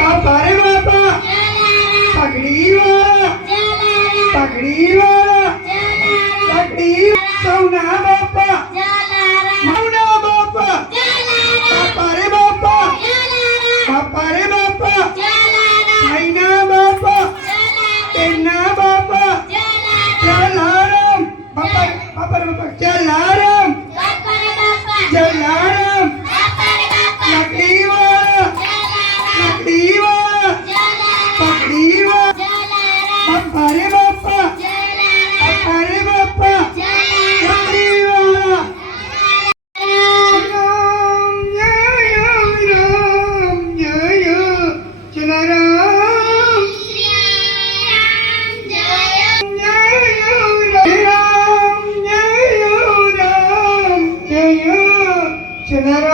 बारे बापा पगडीला पगडीला पगडी सौना बापा मौना बापा बापा रे बापा बापा रे बापा मैना General.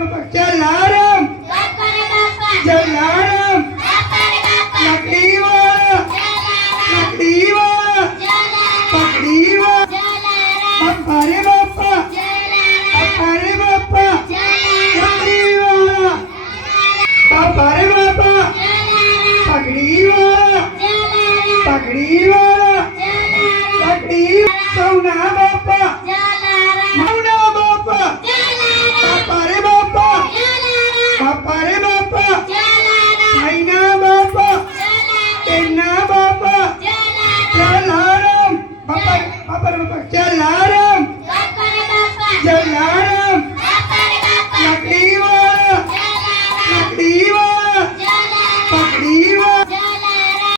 બાપા જલારામ જલારામ લકડીવા લકડીવા પકડીવા! બાપા રે બાપા બાપા! રે બાપા! લકડીવા બાપા રે બાપા! પકડીવા! પકડીવા! લકડીવા સૌના બાપા!